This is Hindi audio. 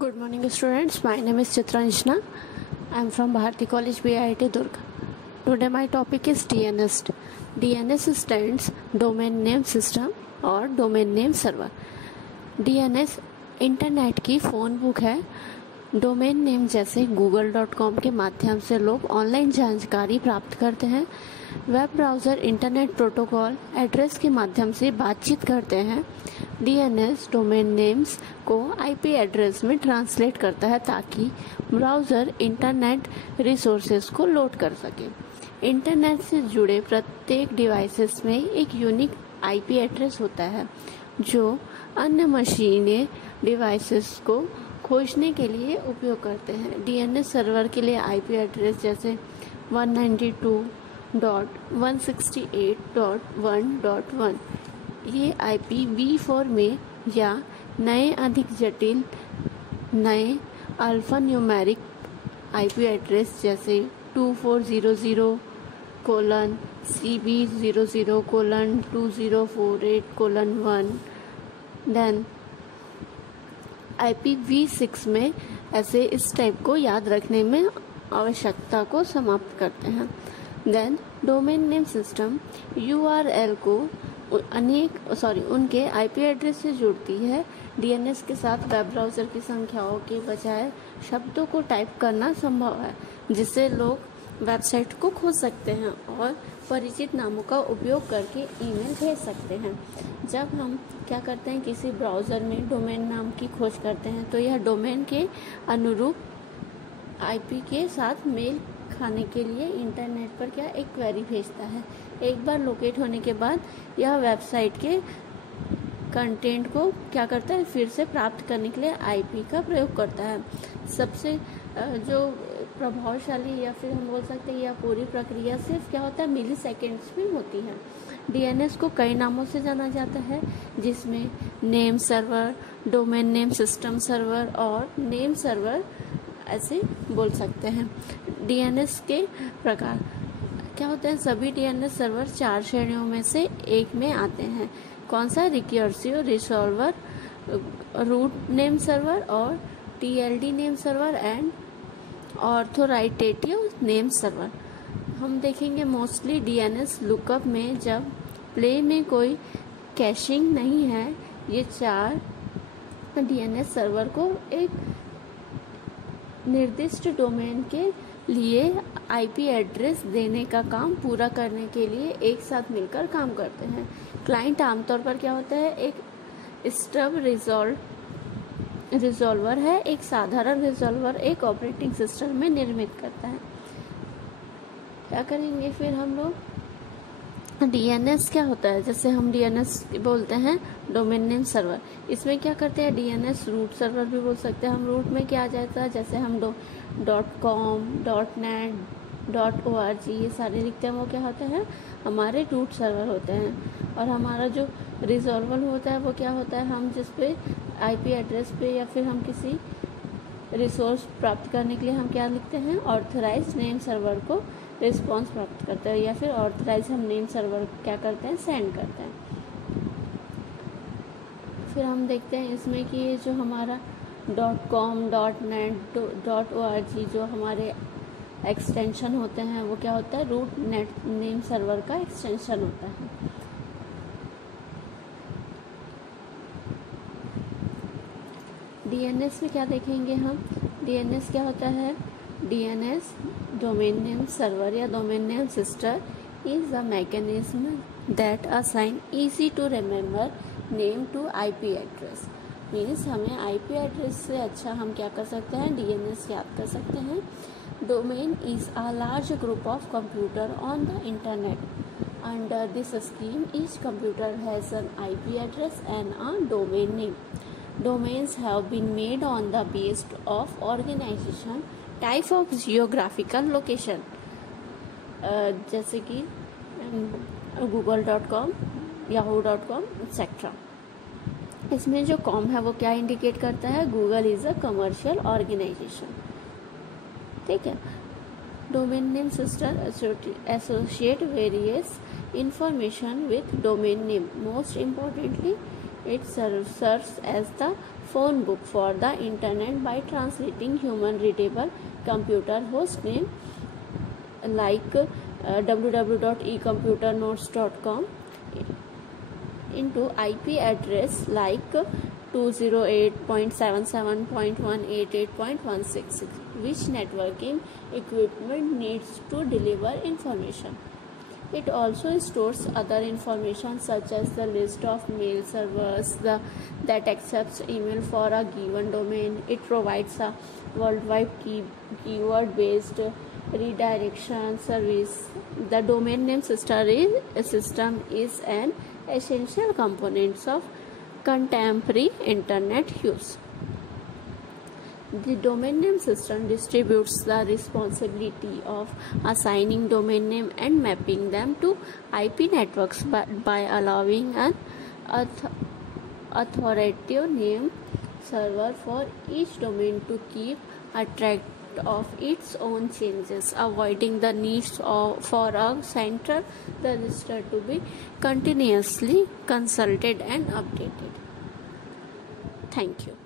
Good morning, students. My name is Chitranjana. I am from Bharati College, BIT Durg. Today my topic is DNS. DNS stands Domain Name System और Domain Name Server. DNS internet की फ़ोन बुक है. डोमेन नेम जैसे google.com के माध्यम से लोग ऑनलाइन जानकारी प्राप्त करते हैं. Web browser internet protocol address के माध्यम से बातचीत करते हैं. डीएनएस डोमेन नेम्स को आईपी एड्रेस में ट्रांसलेट करता है ताकि ब्राउज़र इंटरनेट रिसोर्सेज को लोड कर सके. इंटरनेट से जुड़े प्रत्येक डिवाइसेस में एक यूनिक आईपी एड्रेस होता है जो अन्य मशीनें डिवाइसेस को खोजने के लिए उपयोग करते हैं. डीएनएस सर्वर के लिए आईपी एड्रेस जैसे 192.168.1.1 ये IPv4 में या नए अधिक जटिल नए अल्फा न्यूमेरिक आईपी एड्रेस जैसे 2400:CB00:2048:1 देन IPv6 में ऐसे इस टाइप को याद रखने में आवश्यकता को समाप्त करते हैं. Then domain name system URL को उनके आईपी एड्रेस से जुड़ती है. डीएनएस के साथ वेब ब्राउज़र की संख्याओं के बजाय शब्दों को टाइप करना संभव है जिससे लोग वेबसाइट को खोज सकते हैं और परिचित नामों का उपयोग करके ईमेल भेज सकते हैं. जब हम क्या करते हैं किसी ब्राउज़र में डोमेन नाम की खोज करते हैं तो यह डोमेन के अनुरूप आईपी के साथ मेल खाने के लिए इंटरनेट पर एक क्वेरी भेजता है. एक बार लोकेट होने के बाद यह वेबसाइट के कंटेंट को क्या करता है फिर से प्राप्त करने के लिए आईपी का प्रयोग करता है. सबसे जो प्रभावशाली या फिर हम बोल सकते हैं यह पूरी प्रक्रिया सिर्फ क्या होता है मिली सेकेंड्स में होती है. डीएनएस को कई नामों से जाना जाता है जिसमें name server, domain name system server और नेम सर्वर ऐसे बोल सकते हैं. डीएनएस के प्रकार क्या होते हैं. सभी डीएनएस सर्वर 4 श्रेणियों में से एक में आते हैं. कौन सा? Recursive resolver, root name server और TLD name server and authoritative name server. हम देखेंगे मोस्टली डीएनएस लुकअप में जब प्ले में कोई कैशिंग नहीं है ये 4 डीएनएस सर्वर को एक निर्दिष्ट डोमेन के लिए आईपी एड्रेस देने का काम पूरा करने के लिए एक साथ मिलकर काम करते हैं. क्लाइंट आमतौर पर क्या होता है एक स्टब रिजॉल्वर है. एक साधारण रिजॉल्वर एक ऑपरेटिंग सिस्टम में निर्मित करता है. क्या करेंगे फिर हम लोग. डीएनएस क्या होता है जैसे हम डीएनएस बोलते हैं डोमेन नेम सर्वर. इसमें क्या करते हैं डीएनएस रूट सर्वर भी बोल सकते हैं हम. रूट में क्या आ जाता है जैसे हम .com, .net, .org ये सारे लिखते हैं वो क्या होते हैं हमारे रूट सर्वर होते हैं. और हमारा जो रिजॉल्वर होता है वो क्या होता है हम जिस पे आईपी एड्रेस पे या फिर हम किसी रिसोर्स प्राप्त करने के लिए हम क्या लिखते हैं ऑथराइज नेम सर्वर को रिस्पॉन्स प्राप्त करते हैं या फिर ऑथराइज हम नेम सर्वर क्या करते हैं सेंड करते हैं. फिर हम देखते हैं इसमें कि ये जो हमारा .com, .net, .org जो हमारे एक्सटेंशन होते हैं वो क्या होता है रूट नेट नेम सर्वर का एक्सटेंशन होता है. डीएनएस में क्या देखेंगे हम. डीएनएस क्या होता है. डीएनएस डोमेन नेम सर्वर या domain name system is a mechanism that assign easy to remember name to IP address. Means हमें आईपी एड्रेस से अच्छा हम क्या कर सकते हैं डीएनएस याद कर सकते हैं. Domain is a large group of computer on the internet. Under this scheme each computer has an IP address and a domain name. Domains have been made on the basis of organization, type of geographical location, जैसे कि google.com, yahoo.com etc. इसमें जो कॉम है वो क्या इंडिकेट करता है Google is a commercial organisation. ठीक है. Domain name system associate various information with domain name. Most importantly it serves as the phone book for the internet by translating human readable computer host name like www.ecomputernotes.com into IP address like 208.77.188.166, which networking equipment needs to deliver information. It also stores other information such as the list of mail servers that accepts email for a given domain. It provides a worldwide keyword-based redirection service. The domain name system is an essential component of contemporary internet use. The domain name system distributes the responsibility of assigning domain name and mapping them to IP networks by allowing an authoritative name server for each domain to keep a track of its own changes, avoiding the need for a central register to be continuously consulted and updated. Thank you.